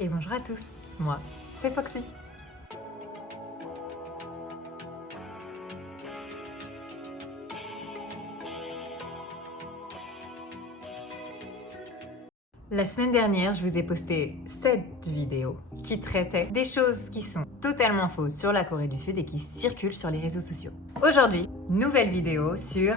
et bonjour à tous, moi c'est Foxy. La semaine dernière, je vous ai posté cette vidéo qui traitait des choses qui sont totalement fausses sur la Corée du Sud et qui circulent sur les réseaux sociaux. Aujourd'hui, nouvelle vidéo sur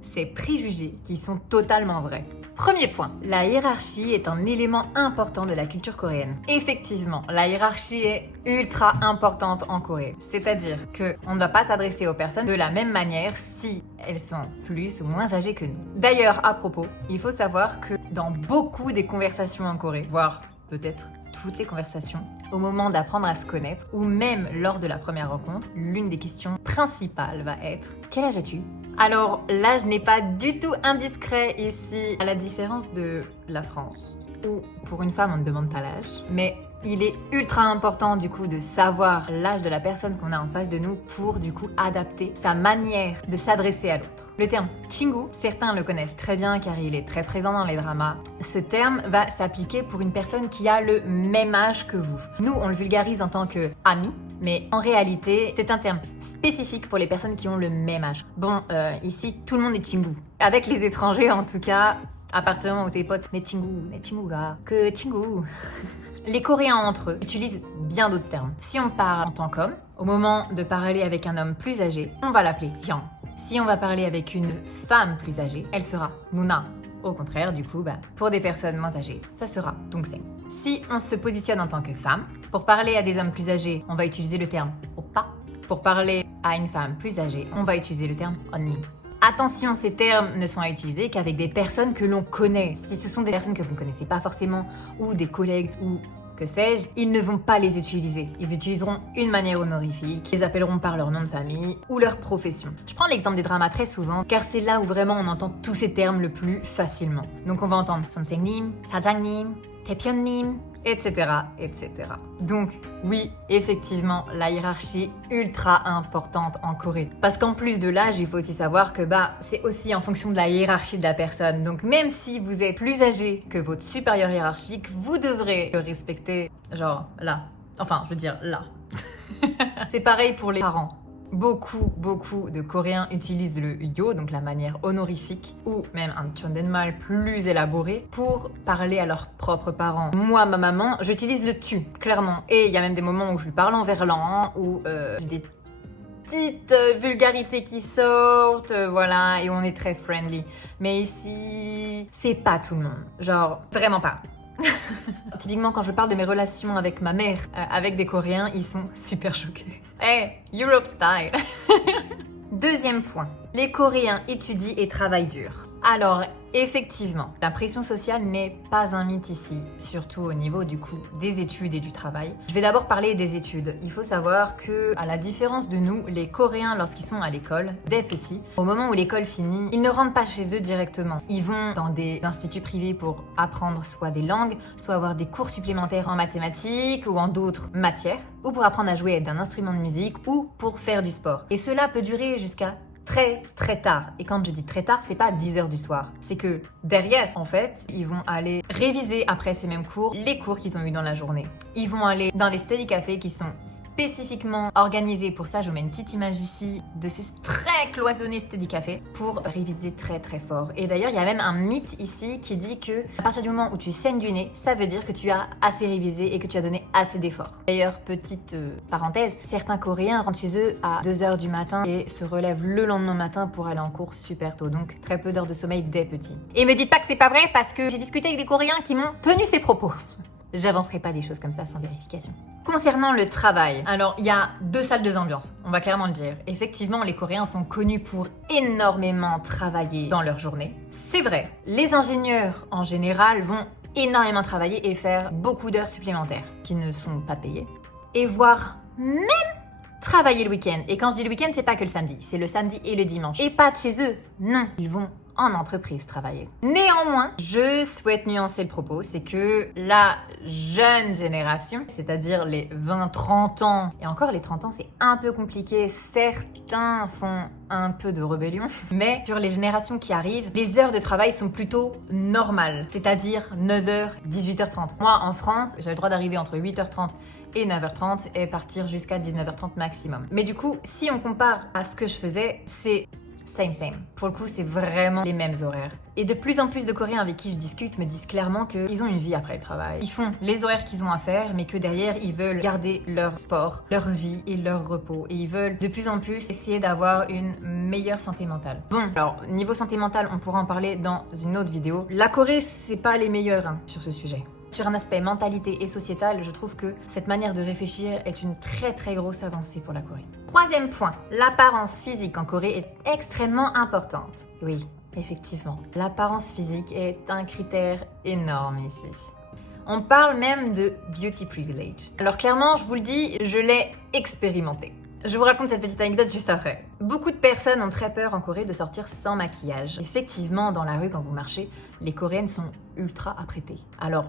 ces préjugés qui sont totalement vrais. Premier point, la hiérarchie est un élément important de la culture coréenne. Effectivement, la hiérarchie est ultra importante en Corée. C'est-à-dire qu'on ne doit pas s'adresser aux personnes de la même manière si elles sont plus ou moins âgées que nous. D'ailleurs, à propos, il faut savoir que dans beaucoup des conversations en Corée, voire peut-être toutes les conversations, au moment d'apprendre à se connaître, ou même lors de la première rencontre, l'une des questions principales va être « Quel âge as-tu » Alors, l'âge n'est pas du tout indiscret ici, à la différence de la France, où pour une femme on ne demande pas l'âge, mais il est ultra important du coup de savoir l'âge de la personne qu'on a en face de nous pour du coup adapter sa manière de s'adresser à l'autre. Le terme chingu, certains le connaissent très bien car il est très présent dans les dramas. Ce terme va s'appliquer pour une personne qui a le même âge que vous. Nous, on le vulgarise en tant que ami, mais en réalité, c'est un terme spécifique pour les personnes qui ont le même âge. Bon, ici, tout le monde est chingu. Avec les étrangers, en tout cas, à partir du moment où tes potes, mais chinguga, que chingu. Les Coréens entre eux utilisent bien d'autres termes. Si on parle en tant qu'homme, au moment de parler avec un homme plus âgé, on va l'appeler hyang. Si on va parler avec une femme plus âgée, elle sera nuna. Au contraire, du coup, pour des personnes moins âgées, ça sera dongsaeng. Si on se positionne en tant que femme, pour parler à des hommes plus âgés, on va utiliser le terme oppa. Pour parler à une femme plus âgée, on va utiliser le terme onni. Attention, ces termes ne sont à utiliser qu'avec des personnes que l'on connaît. Si ce sont des personnes que vous ne connaissez pas forcément, ou des collègues, ou que sais-je, ils ne vont pas les utiliser. Ils utiliseront une manière honorifique, ils les appelleront par leur nom de famille ou leur profession. Je prends l'exemple des dramas très souvent, car c'est là où vraiment on entend tous ces termes le plus facilement. Donc on va entendre 선생님, 사장님, 대표님, etc., etc. Donc oui, effectivement, la hiérarchie est ultra importante en Corée. Parce qu'en plus de l'âge, il faut aussi savoir que c'est aussi en fonction de la hiérarchie de la personne. Donc même si vous êtes plus âgé que votre supérieur hiérarchique, vous devrez le respecter, genre là. Enfin, je veux dire là. C'est pareil pour les parents. Beaucoup de Coréens utilisent le yo, donc la manière honorifique, ou même un 존댓말 plus élaboré pour parler à leurs propres parents. Moi, ma maman, j'utilise le tu, clairement. Et il y a même des moments où je lui parle en verlan, où j'ai des petites vulgarités qui sortent, voilà, et on est très friendly. Mais ici, c'est pas tout le monde. Genre, vraiment pas. Typiquement, quand je parle de mes relations avec ma mère, avec des Coréens, ils sont super choqués. Hey, Europe style. Deuxième point, les Coréens étudient et travaillent dur. Alors, effectivement, la pression sociale n'est pas un mythe ici, surtout au niveau du coup des études et du travail. Je vais d'abord parler des études. Il faut savoir que, à la différence de nous, les Coréens, lorsqu'ils sont à l'école, dès petits, au moment où l'école finit, ils ne rentrent pas chez eux directement. Ils vont dans des instituts privés pour apprendre soit des langues, soit avoir des cours supplémentaires en mathématiques ou en d'autres matières, ou pour apprendre à jouer d'un instrument de musique, ou pour faire du sport. Et cela peut durer jusqu'à très tard. Et quand je dis très tard, c'est pas 10h du soir. C'est que derrière, en fait, ils vont aller réviser après ces mêmes cours, les cours qu'ils ont eu dans la journée. Ils vont aller dans les study cafés qui sont spécifiquement organisés pour ça. Je vous mets une petite image ici de ces très cloisonnés study cafés pour réviser très fort. Et d'ailleurs, il y a même un mythe ici qui dit que à partir du moment où tu saignes du nez, ça veut dire que tu as assez révisé et que tu as donné assez d'efforts. D'ailleurs, petite parenthèse, certains Coréens rentrent chez eux à 2h du matin et se relèvent le lendemain matin pour aller en cours super tôt. Donc très peu d'heures de sommeil dès petit. Et me dites pas que c'est pas vrai parce que j'ai discuté avec des Coréens qui m'ont tenu ces propos. J'avancerai pas des choses comme ça sans vérification. Concernant le travail, alors il y a deux salles, deux ambiances, on va clairement le dire. Effectivement, les Coréens sont connus pour énormément travailler dans leur journée. C'est vrai, les ingénieurs en général vont énormément travailler et faire beaucoup d'heures supplémentaires qui ne sont pas payées. Et voire même travailler le week-end. Et quand je dis le week-end, c'est pas que le samedi, c'est le samedi et le dimanche. Et pas de chez eux, non. Ils vont en entreprise travailler. Néanmoins, je souhaite nuancer le propos, c'est que la jeune génération, c'est-à-dire les 20-30 ans, et encore les 30 ans c'est un peu compliqué, certains font un peu de rébellion, mais sur les générations qui arrivent, les heures de travail sont plutôt normales, c'est-à-dire 9h, 18h30. Moi en France, j'ai le droit d'arriver entre 8h30 et 9h30 et partir jusqu'à 19h30 maximum. Mais du coup, si on compare à ce que je faisais, c'est same. Pour le coup, c'est vraiment les mêmes horaires. Et de plus en plus de Coréens avec qui je discute me disent clairement qu'ils ont une vie après le travail. Ils font les horaires qu'ils ont à faire, mais que derrière, ils veulent garder leur sport, leur vie et leur repos. Et ils veulent de plus en plus essayer d'avoir une meilleure santé mentale. Bon, alors, niveau santé mentale, on pourra en parler dans une autre vidéo. La Corée, c'est pas les meilleurs sur ce sujet. Sur un aspect mentalité et sociétal, je trouve que cette manière de réfléchir est une très grosse avancée pour la Corée. Troisième point, l'apparence physique en Corée est extrêmement importante. Oui, effectivement, l'apparence physique est un critère énorme ici. On parle même de beauty privilege. Alors clairement, je vous le dis, je l'ai expérimenté. Je vous raconte cette petite anecdote juste après. Beaucoup de personnes ont très peur en Corée de sortir sans maquillage. Effectivement, dans la rue, quand vous marchez, les Coréennes sont ultra apprêtées. Alors,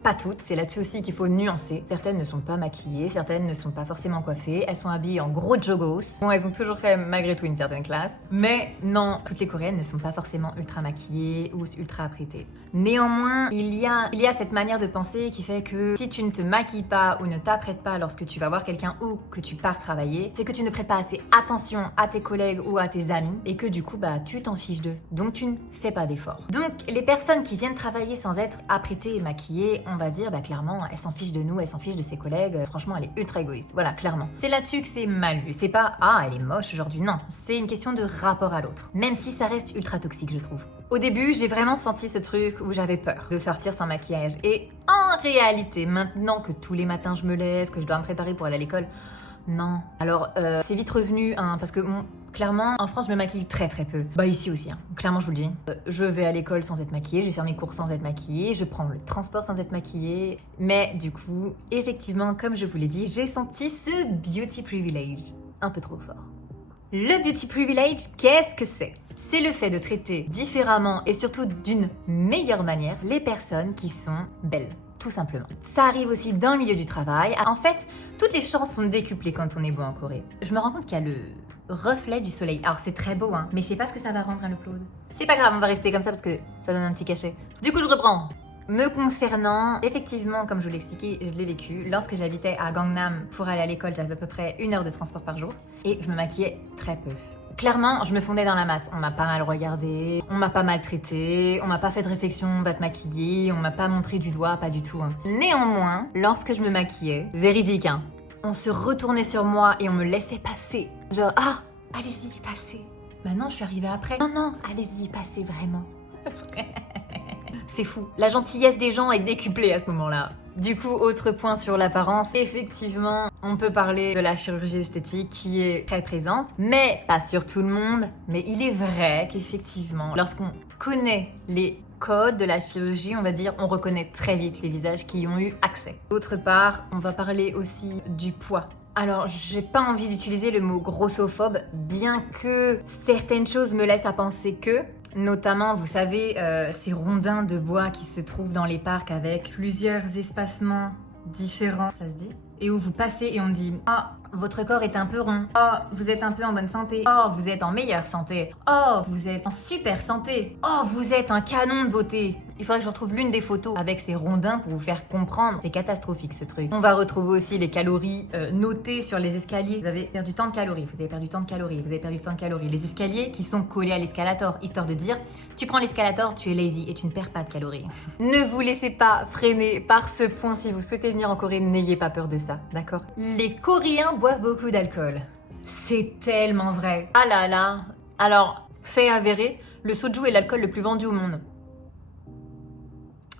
pas toutes, c'est là-dessus aussi qu'il faut nuancer. Certaines ne sont pas maquillées, certaines ne sont pas forcément coiffées, elles sont habillées en gros joggos. Bon, elles ont toujours quand même malgré tout une certaine classe. Mais non, toutes les Coréennes ne sont pas forcément ultra maquillées ou ultra apprêtées. Néanmoins, il y a cette manière de penser qui fait que si tu ne te maquilles pas ou ne t'apprêtes pas lorsque tu vas voir quelqu'un ou que tu pars travailler, c'est que tu ne prêtes pas assez attention à tes collègues ou à tes amis et que du coup, tu t'en fiches d'eux. Donc tu ne fais pas d'efforts. Donc les personnes qui viennent travailler sans être apprêtées et maquillées, on va dire, clairement, elle s'en fiche de nous, elle s'en fiche de ses collègues, franchement, elle est ultra égoïste. Voilà, clairement. C'est là-dessus que c'est mal vu. C'est pas, elle est moche aujourd'hui. Non, c'est une question de rapport à l'autre. Même si ça reste ultra toxique, je trouve. Au début, j'ai vraiment senti ce truc où j'avais peur de sortir sans maquillage. Et en réalité, maintenant que tous les matins je me lève, que je dois me préparer pour aller à l'école, non. Alors, c'est vite revenu, parce que clairement, en France, je me maquille très peu. Ici aussi, clairement, je vous le dis. Je vais à l'école sans être maquillée, je vais faire mes cours sans être maquillée, je prends le transport sans être maquillée. Mais du coup, effectivement, comme je vous l'ai dit, j'ai senti ce beauty privilege un peu trop fort. Le beauty privilege, qu'est-ce que c'est ? C'est le fait de traiter différemment et surtout d'une meilleure manière les personnes qui sont belles. Tout simplement. Ça arrive aussi dans le milieu du travail. En fait, toutes les chances sont décuplées quand on est beau en Corée. Je me rends compte qu'il y a le reflet du soleil. Alors c'est très beau, mais je sais pas ce que ça va rendre à l'upload. C'est pas grave, on va rester comme ça parce que ça donne un petit cachet. Du coup, je reprends. Me concernant, effectivement, comme je vous l'ai expliqué, je l'ai vécu. Lorsque j'habitais à Gangnam pour aller à l'école, j'avais à peu près 1 heure de transport par jour et je me maquillais très peu. Clairement, je me fondais dans la masse. On m'a pas mal regardé, on m'a pas maltraité, on m'a pas fait de réflexion, on va te maquiller, on m'a pas montré du doigt, pas du tout. Néanmoins, lorsque je me maquillais, véridique, on se retournait sur moi et on me laissait passer. Genre, allez-y, passez. Non, je suis arrivée après. Non, allez-y, passez vraiment. C'est fou. La gentillesse des gens est décuplée à ce moment-là. Du coup, autre point sur l'apparence, effectivement, on peut parler de la chirurgie esthétique qui est très présente, mais pas sur tout le monde. Mais il est vrai qu'effectivement, lorsqu'on connaît les codes de la chirurgie, on va dire, on reconnaît très vite les visages qui y ont eu accès. D'autre part, on va parler aussi du poids. Alors, j'ai pas envie d'utiliser le mot grossophobe, bien que certaines choses me laissent à penser que, notamment, vous savez, ces rondins de bois qui se trouvent dans les parcs avec plusieurs espacements différents, ça se dit, et où vous passez et on dit « votre corps est un peu rond. Vous êtes un peu en bonne santé. Vous êtes en meilleure santé. Vous êtes en super santé. Vous êtes un canon de beauté. » Il faudrait que je retrouve l'une des photos avec ces rondins pour vous faire comprendre. C'est catastrophique ce truc. On va retrouver aussi les calories notées sur les escaliers. Vous avez perdu tant de calories, vous avez perdu tant de calories, vous avez perdu tant de calories. Les escaliers qui sont collés à l'escalator, histoire de dire tu prends l'escalator, tu es lazy et tu ne perds pas de calories. Ne vous laissez pas freiner par ce point. Si vous souhaitez venir en Corée, n'ayez pas peur de ça, d'accord ? Les Coréens boivent beaucoup d'alcool. C'est tellement vrai. Ah là là. Alors, fait avéré, le soju est l'alcool le plus vendu au monde.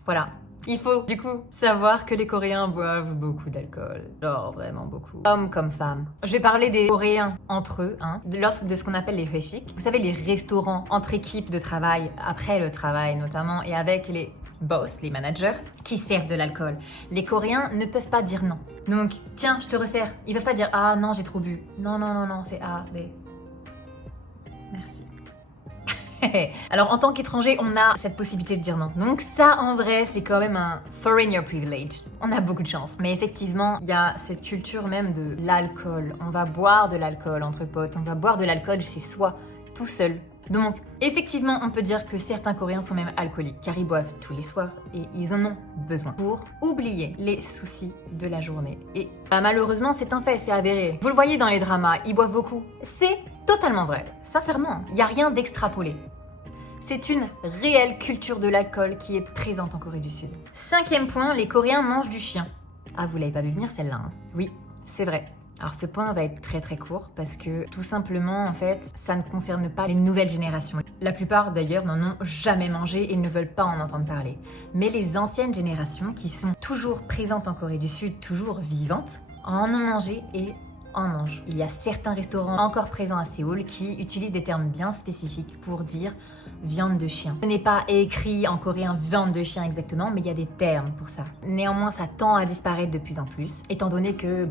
Voilà. Il faut du coup savoir que les Coréens boivent beaucoup d'alcool. Genre vraiment beaucoup. Hommes comme femmes. Je vais parler des Coréens entre eux, de ce qu'on appelle les hweshik. Vous savez, les restaurants entre équipes de travail, après le travail notamment, et avec les boss, les managers, qui servent de l'alcool. Les Coréens ne peuvent pas dire non. Donc, tiens, je te resserre. Ils peuvent pas dire ah non, j'ai trop bu. Non, c'est A, B. Merci. Alors en tant qu'étranger, on a cette possibilité de dire non. Donc ça, en vrai, c'est quand même un foreigner privilege. On a beaucoup de chance. Mais effectivement, il y a cette culture même de l'alcool. On va boire de l'alcool entre potes, on va boire de l'alcool chez soi, tout seul. Donc, effectivement, on peut dire que certains Coréens sont même alcooliques, car ils boivent tous les soirs et ils en ont besoin pour oublier les soucis de la journée. Et malheureusement, c'est un fait, c'est avéré. Vous le voyez dans les dramas, ils boivent beaucoup. C'est totalement vrai. Sincèrement, il n'y a rien d'extrapolé. C'est une réelle culture de l'alcool qui est présente en Corée du Sud. 5e point, les Coréens mangent du chien. Ah, vous l'avez pas vu venir celle-là, hein? Oui, c'est vrai. Alors ce point va être très court parce que tout simplement en fait ça ne concerne pas les nouvelles générations. La plupart d'ailleurs n'en ont jamais mangé et ne veulent pas en entendre parler. Mais les anciennes générations qui sont toujours présentes en Corée du Sud, toujours vivantes, en ont mangé et en mangent. Il y a certains restaurants encore présents à Séoul qui utilisent des termes bien spécifiques pour dire viande de chien. Ce n'est pas écrit en coréen viande de chien exactement, mais il y a des termes pour ça. Néanmoins, ça tend à disparaître de plus en plus, étant donné que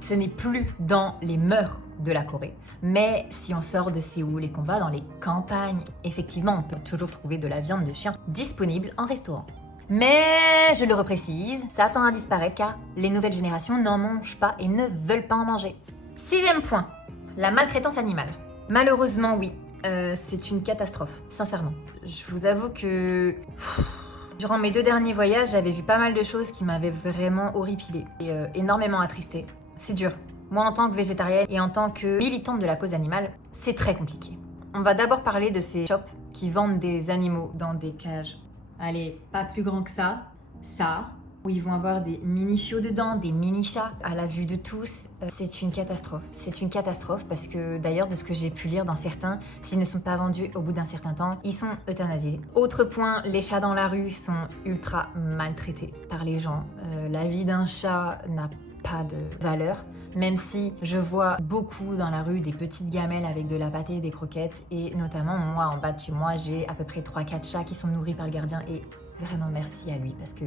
ce n'est plus dans les mœurs de la Corée. Mais si on sort de Séoul et qu'on va dans les campagnes, effectivement, on peut toujours trouver de la viande de chien disponible en restaurant. Mais, je le reprécise, ça tend à disparaître car les nouvelles générations n'en mangent pas et ne veulent pas en manger. 6e point, la maltraitance animale. Malheureusement, oui. C'est une catastrophe, sincèrement. Je vous avoue que durant mes 2 derniers voyages, j'avais vu pas mal de choses qui m'avaient vraiment horripilée et énormément attristée. C'est dur. Moi, en tant que végétarienne et en tant que militante de la cause animale, c'est très compliqué. On va d'abord parler de ces shops qui vendent des animaux dans des cages. Allez, pas plus grand que ça, où ils vont avoir des mini-chiots dedans, des mini-chats. À la vue de tous, c'est une catastrophe. C'est une catastrophe parce que d'ailleurs, de ce que j'ai pu lire dans certains, s'ils ne sont pas vendus au bout d'un certain temps, ils sont euthanasiés. Autre point, les chats dans la rue sont ultra maltraités par les gens. La vie d'un chat n'a pas de valeur. Même si je vois beaucoup dans la rue des petites gamelles avec de la pâtée et des croquettes. Et notamment, moi, en bas de chez moi, j'ai à peu près 3-4 chats qui sont nourris par le gardien. Et vraiment merci à lui parce que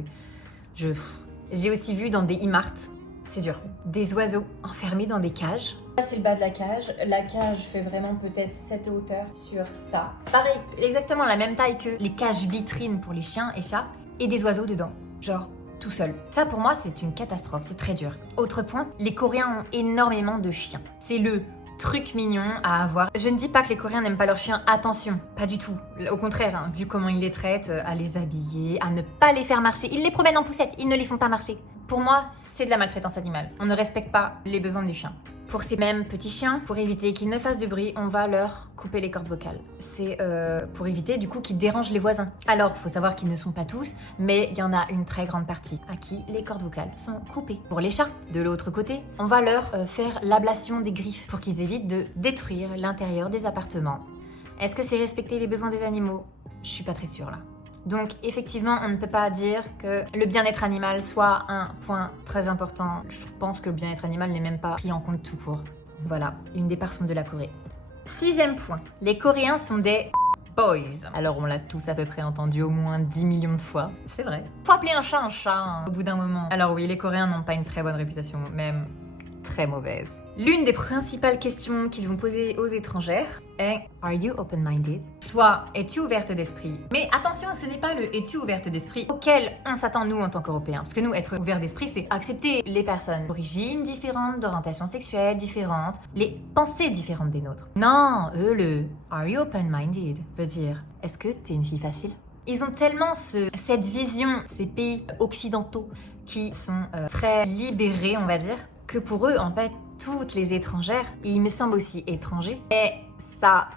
j'ai aussi vu dans des e-mart, c'est dur, des oiseaux enfermés dans des cages. Là, c'est le bas de la cage. La cage fait vraiment peut-être cette hauteur sur ça. Pareil, exactement la même taille que les cages vitrines pour les chiens et chats. Et des oiseaux dedans. Genre tout seul. Ça pour moi c'est une catastrophe, c'est très dur. Autre point, les Coréens ont énormément de chiens. C'est le truc mignon à avoir. Je ne dis pas que les Coréens n'aiment pas leurs chiens, attention, pas du tout. Au contraire, hein, vu comment ils les traitent, à les habiller, à ne pas les faire marcher. Ils les promènent en poussette, ils ne les font pas marcher. Pour moi, c'est de la maltraitance animale. On ne respecte pas les besoins du chien. Pour ces mêmes petits chiens, pour éviter qu'ils ne fassent de bruit, on va leur couper les cordes vocales. C'est pour éviter du coup qu'ils dérangent les voisins. Alors, il faut savoir qu'ils ne sont pas tous, mais il y en a une très grande partie à qui les cordes vocales sont coupées. Pour les chats, de l'autre côté, on va leur faire l'ablation des griffes pour qu'ils évitent de détruire l'intérieur des appartements. Est-ce que c'est respecter les besoins des animaux? Je suis pas très sûre là. Donc effectivement, on ne peut pas dire que le bien-être animal soit un point très important. Je pense que le bien-être animal n'est même pas pris en compte tout court. Voilà, une des parts sombres de la Corée. 6e point, les Coréens sont des boys. Alors on l'a tous à peu près entendu au moins 10 millions de fois. C'est vrai. Faut appeler un chat hein, au bout d'un moment. Alors oui, les Coréens n'ont pas une très bonne réputation, même très mauvaise. L'une des principales questions qu'ils vont poser aux étrangères est « Are you open-minded ?» Soit « Es-tu ouverte d'esprit ?» Mais attention, ce n'est pas le « Es-tu ouverte d'esprit ?» auquel on s'attend nous en tant qu'Européens. Parce que nous, être ouvert d'esprit, c'est accepter les personnes d'origine différente, d'orientation sexuelle différente, les pensées différentes des nôtres. Non, eux, le « Are you open-minded ?» veut dire « Est-ce que t'es une fille facile ?» Ils ont tellement cette vision, ces pays occidentaux qui sont très libérés, on va dire, que pour eux, en fait, toutes les étrangères, et il me semble aussi étrangers, et ça,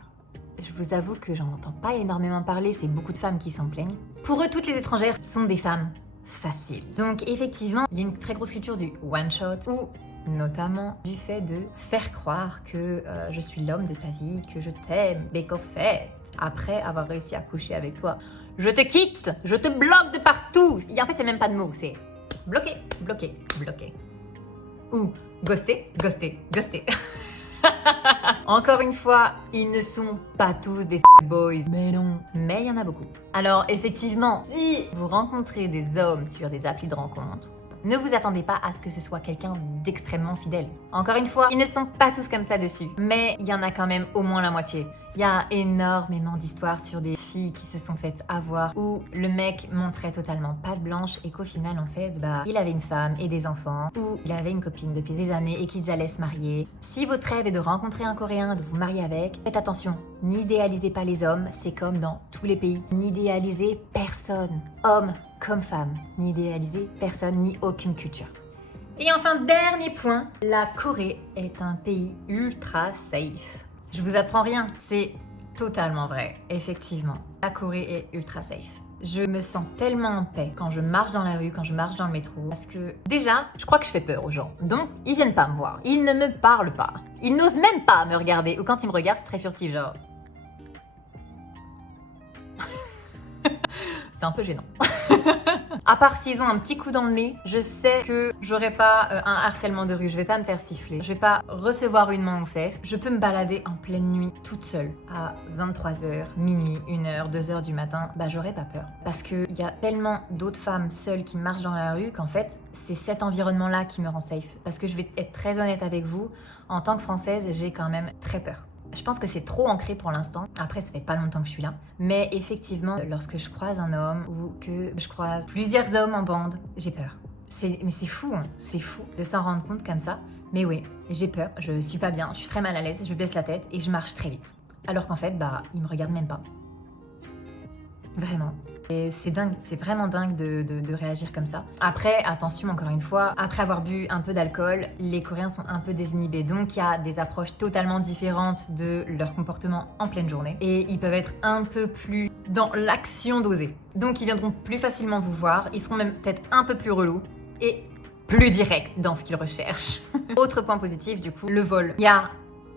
je vous avoue que j'en entends pas énormément parler, c'est beaucoup de femmes qui s'en plaignent. Pour eux, toutes les étrangères sont des femmes faciles. Donc effectivement, il y a une très grosse culture du one-shot, ou notamment du fait de faire croire que je suis l'homme de ta vie, que je t'aime, mais qu'au fait, après avoir réussi à coucher avec toi, je te quitte, je te bloque de partout. En fait, il n'y a même pas de mots, c'est bloqué, bloqué, bloqué. Ou ghoster, ghoster, ghoster. Encore une fois, ils ne sont pas tous des boys, mais non. Mais il y en a beaucoup. Alors effectivement, si vous rencontrez des hommes sur des applis de rencontre, Ne vous attendez pas à ce que ce soit quelqu'un d'extrêmement fidèle. Encore une fois, ils ne sont pas tous comme ça dessus, mais il y en a quand même au moins la moitié. Il y a énormément d'histoires sur des filles qui se sont faites avoir où le mec montrait totalement patte blanche et qu'au final en fait il avait une femme et des enfants, ou il avait une copine depuis des années et qu'ils allaient se marier. Si votre rêve est de rencontrer un Coréen, de vous marier avec, faites attention, n'idéalisez pas les hommes, c'est comme dans tous les pays. N'idéalisez personne, homme comme femme, n'idéalisez personne ni aucune culture. Et enfin, dernier point, la Corée est un pays ultra safe. Je vous apprends rien, c'est totalement vrai, effectivement. La Corée est ultra safe. Je me sens tellement en paix quand je marche dans la rue, quand je marche dans le métro, parce que déjà, je crois que je fais peur aux gens. Donc, ils viennent pas me voir, ils ne me parlent pas, ils n'osent même pas me regarder, ou quand ils me regardent, c'est très furtif, genre... C'est un peu gênant. À part s'ils ont un petit coup dans le nez, je sais que j'aurai pas un harcèlement de rue, je vais pas me faire siffler, je vais pas recevoir une main aux fesses. Je peux me balader en pleine nuit toute seule à 23h, minuit, 1h, 2h du matin, j'aurais pas peur. Parce qu'il y a tellement d'autres femmes seules qui marchent dans la rue qu'en fait, c'est cet environnement-là qui me rend safe. Parce que je vais être très honnête avec vous, en tant que Française, j'ai quand même très peur. Je pense que c'est trop ancré pour l'instant. Après, ça fait pas longtemps que je suis là. Mais effectivement, lorsque je croise un homme ou que je croise plusieurs hommes en bande, j'ai peur. Mais c'est fou, hein. C'est fou de s'en rendre compte comme ça. Mais oui, j'ai peur, je suis pas bien, je suis très mal à l'aise, je baisse la tête et je marche très vite. Alors qu'en fait, ils me regardent même pas. Vraiment. Et c'est dingue, c'est vraiment dingue de réagir comme ça. Après, attention encore une fois, après avoir bu un peu d'alcool, les Coréens sont un peu désinhibés. Donc il y a des approches totalement différentes de leur comportement en pleine journée. Et ils peuvent être un peu plus dans l'action d'oser. Donc ils viendront plus facilement vous voir, ils seront même peut-être un peu plus relous et plus directs dans ce qu'ils recherchent. Autre point positif du coup, le vol. Il n'y a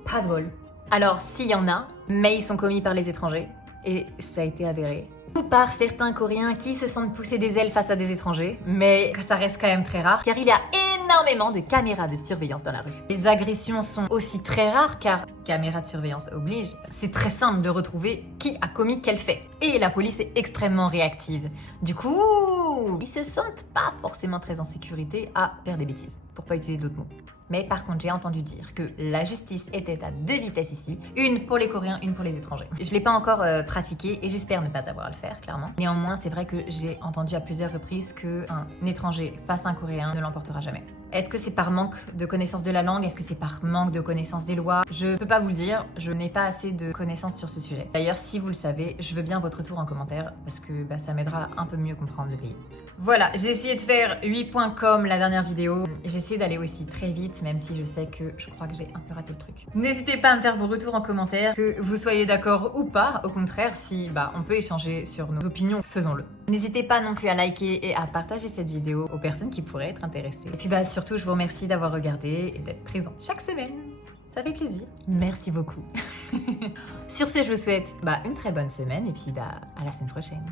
pas de vol. Alors s'il y en a, mais ils sont commis par les étrangers. Et ça a été avéré. Ou par certains Coréens qui se sentent pousser des ailes face à des étrangers, mais ça reste quand même très rare car il y a énormément de caméras de surveillance dans la rue. Les agressions sont aussi très rares car caméras de surveillance oblige. C'est très simple de retrouver qui a commis quel fait. Et la police est extrêmement réactive. Du coup, ils se sentent pas forcément très en sécurité à faire des bêtises, pour pas utiliser d'autres mots. Mais par contre, j'ai entendu dire que la justice était à 2 vitesses ici, une pour les Coréens, une pour les étrangers. Je ne l'ai pas encore pratiqué et j'espère ne pas avoir à le faire, clairement. Néanmoins, c'est vrai que j'ai entendu à plusieurs reprises qu'un étranger face à un Coréen ne l'emportera jamais. Est-ce que c'est par manque de connaissance de la langue? Est-ce que c'est par manque de connaissance des lois? Je ne peux pas vous le dire, je n'ai pas assez de connaissances sur ce sujet. D'ailleurs, si vous le savez, je veux bien votre retour en commentaire parce que ça m'aidera un peu mieux comprendre le pays. Voilà, j'ai essayé de faire 8 points comme la dernière vidéo. J'ai essayé d'aller aussi très vite, même si je sais que je crois que j'ai un peu raté le truc. N'hésitez pas à me faire vos retours en commentaire, que vous soyez d'accord ou pas. Au contraire, si on peut échanger sur nos opinions, faisons-le. N'hésitez pas non plus à liker et à partager cette vidéo aux personnes qui pourraient être intéressées. Et puis surtout, je vous remercie d'avoir regardé et d'être présent chaque semaine. Ça fait plaisir. Merci beaucoup. Sur ce, je vous souhaite une très bonne semaine et puis à la semaine prochaine.